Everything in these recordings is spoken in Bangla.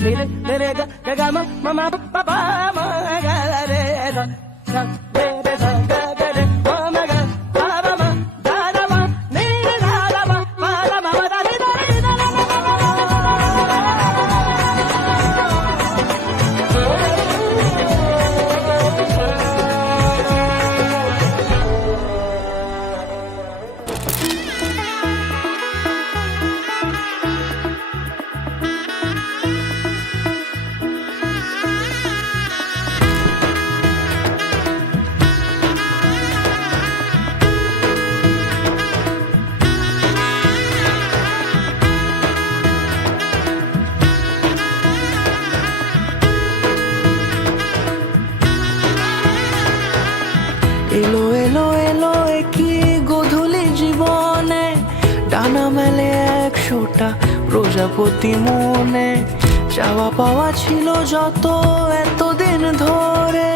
re re ga ga ga ma ma pa pa ma ga re sa sa re re sa ga ga re ma ma ga pa pa ma da da ma ni re da da ma pa da ma da ni da ni da la la এলো এলো এলো কি গোধূলি জীবনে ডানা মেলে 100টা প্রজাপতি মনে চাওয়া পাওয়া ছিল যত এতদিন ধরে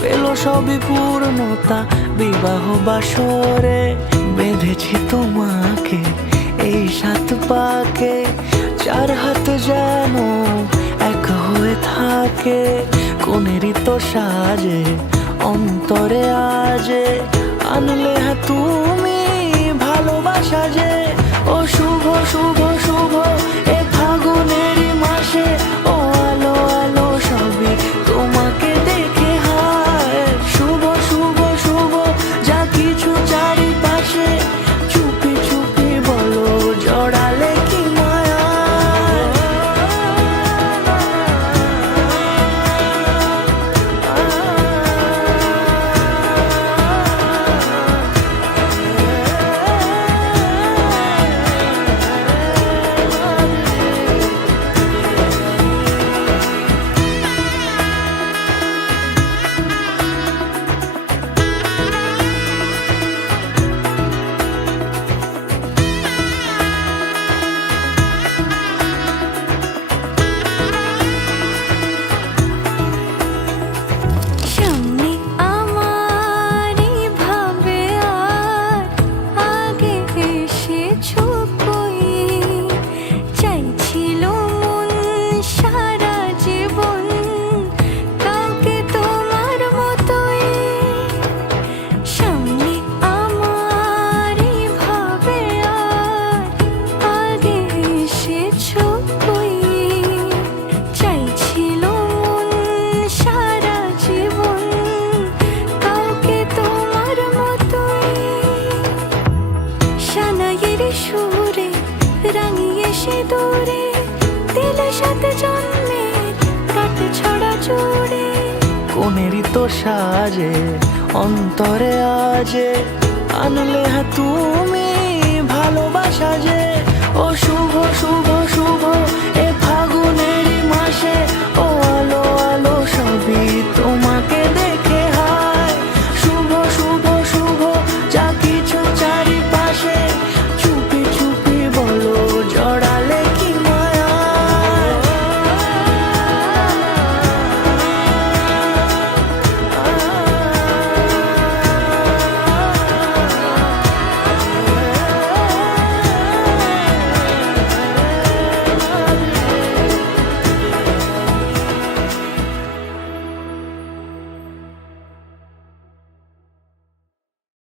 পেল সবই পূর্ণতা বিবাহ বাসরে বেঁধেছি তোমাকে এই 7 পাকে 4 হাত যেন এক হয়ে থাকে কোনেরই তো সাজে অন্তরে আজে আনলে তুমি ভালোবাসা যে ও শুভ শুভ শুভ এ ফাগুনেরই মাসে ও আলো আলো সবই তোমাকে দেখে হায় শুভ শুভ শুভ যা কিছু চারিপাশে চুপি চুপি বলো জড়ালে কি মায়া সুরে রাঙিয়ে সে দূরে দিলে সাথে জন্মের কাট ছড়া জুড়ে কোনেরই তো সাজে অন্তরে আজে আনলে তুমি ভালোবাসা যে ও শুভ শুভ